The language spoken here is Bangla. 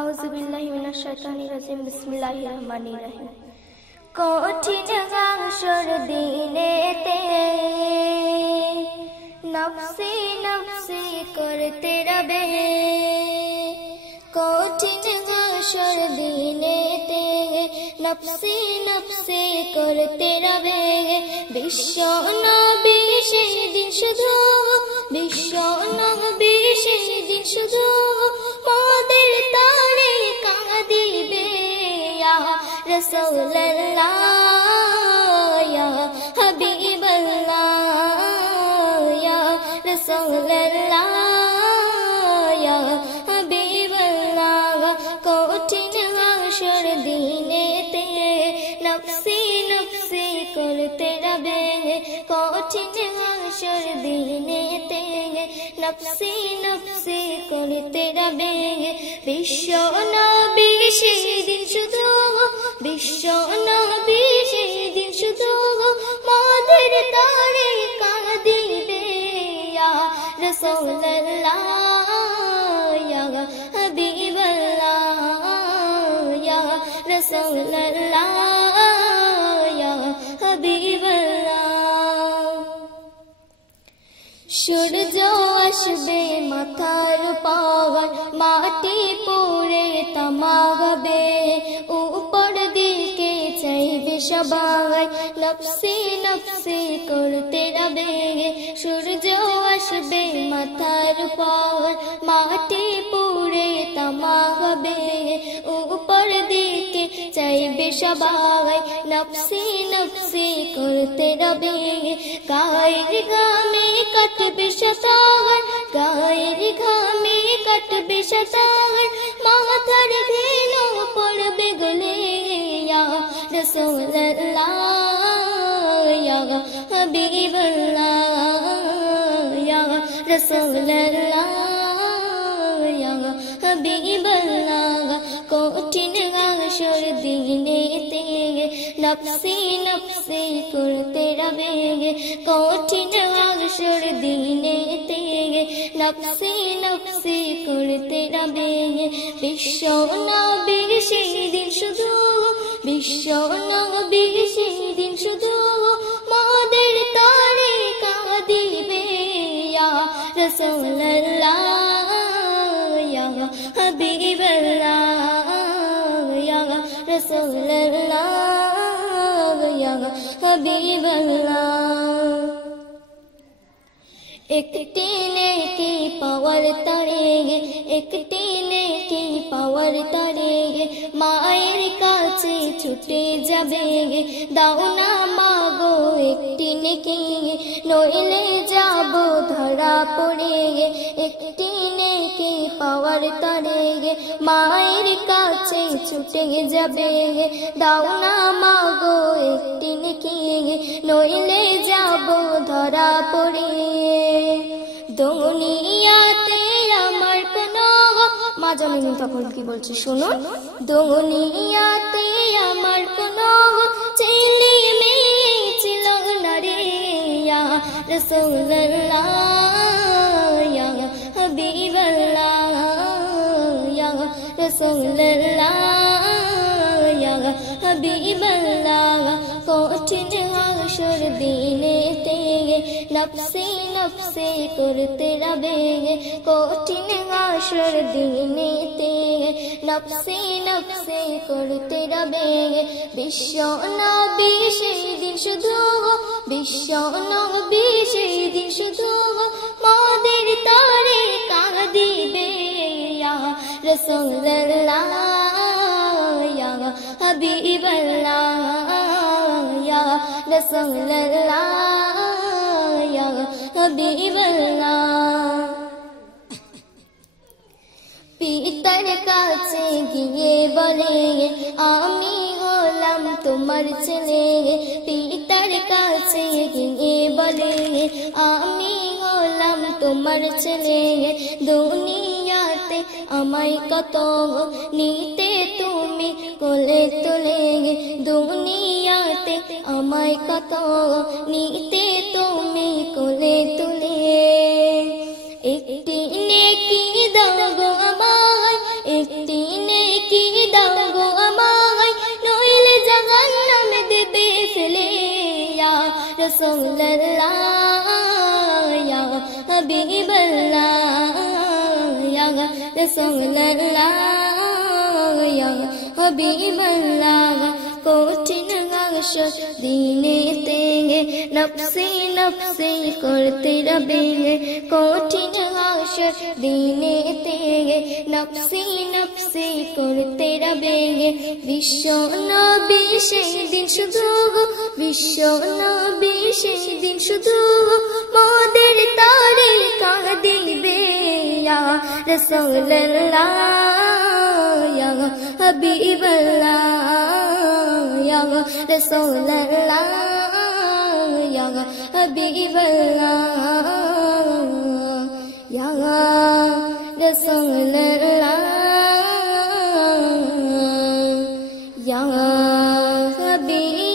আউযুবিল্লাহি মিনাশ শাইতানির রাজিম বিসমিল্লাহির রহমানির রহিম। কঠিন হাসর দিনেতে নফসি নফসি করতে রবে, কঠিন হাসর দিনেতে নফসি নফসি করতে রবে। বিশ্ব নবী সেই দিন শুধু, বিশ্ব নবী সেই দিন শুধু মোদের তারে কাঁদিবে। ইয়া রাসূলুল্লাহ ইয়া হাবিবাল্লাহ ইয়া রাসূলুল্লাহ ইয়া হাবিবাল্লাহ। কঠিন হাসর দিনেতে নফসি নফসি করতে রবে, কঠিন হাসর দিনেতে নফসি নফসি করতে রবে। বিশ্ব নবী সেই দিন শুধু, বিশ্ব নবী সেই দিন শুধু মোদের তারে কাঁদিবে। ইয়া রাসূলুল্লাহ ইয়া হাবিবাল্লাহ ইয়া রাসূলুল্লাহ ইয়া হাবিবাল্লাহ। সূর্য আসবে মাথার পাওয়ার, মাটি পড়ে তামাবে, উপর দিকে চাইবে সবাই নফসি নফসি করতে রবে। সূর্য আসবে মাথার পাওয়ার, মাটি পড়ে তামাবে, উপর দিকে চাইবে সবাই নফসি নফসি করতে রবে। গায়ের ঘামে কাটবে শতার, গায়ের ঘামে কাটবে শতার, মাথার ঘেনো পড়বে গলে। ইয়া রাসূলুল্লাহ ইয়া হাবিবাল্লাহ ইয়া রাসূলুল্লাহ ইয়া হাবিবাল্লাহ। কঠিন হাসর দিনেতে নফসি নফসি করতে রবে, কঠিন হাসর দিনেতে নফসি নফসি করতে রবে। বিশ্ব নবী সেই দিন শুধু, বিশ্ব নবী সেই দিন শুধু মোদের তারে কাঁদিবে। ইয়া রাসূলুল্লাহ ইয়া হাবিবাল্লাহ ইয়া রাসূলুল্লাহ ইয়া হাবিবাল্লাহ। একটি নেকি পাওয়ার তরে, একটি নেকি পাওয়ার তরে মায়ের কাছে ছুটে যাবে। দাও না মাগো একটি নেকি, নইলে যাব ধরা পড়ে। একটি নেকি পাওয়ার তরে মায়ের কাছে ছুটে যাবে। দাও না মাগো একটি নেকি, নইলে যাব ধরা পড়ে। দুনিয়াতে আমার কোনো মা জানেন তখন কি বলছে শুনুন। দুনিয়াতে আমার কোনো ছেলে মেয়ে ছিল না রে। ইয়া রাসূলুল্লাহ ইয়া হাবিবাল্লাহ ইয়া রাসূলুল্লাহ ইয়া হাবিবাল্লাহ। কঠিন হাসর দিনেতে নফসি নফসি করতে রবে, কঠিন হাসর দিনেতে নফসি নফসি করতে রবে। বিশ্ব নবী সেই দিন শুধু, বিশ্ব নবী সেই দিন শুধু মোদের তারে কাঁদিবে। ইয়া রাসূলুল্লাহ ইয়া হাবিবাল্লাহ ইয়া রাসূলুল্লাহ ইয়া হাবিবাল্লাহ। পিতার কাছে গিয়ে বলে আমি হলাম তোমার ছেলে। পিতার কাছে গিয়ে বলে আমি হলাম তোমার ছেলে। দুনিয়াতে আমায় কত নিতে তুমি কোলে তোলে, দুনিয়াতে আমায় কত নিতে তুমি কোলে তুলে। একটি নেকি দাও গো আমায়, একটি Rasulullah, Ya Habiballah, Ya Rasulullah, Ya Habiballah. কঠিন হাসর দিনেতে নফসি নফসি করতে রবে কঠিন হাসর দিনেতে নফসি নফসি করতে রবে বিশ্ব নবী সেই দিন শুধু বিশ্ব নবী সেই দিন শুধু মোদের তারে কাঁদিবে ইয়া রাসূলুল্লাহ ইয়া হাবিবাল্লাহ Ya Rasulullah, Ya Habiballah, Ya Rasulullah, Ya Habiballah.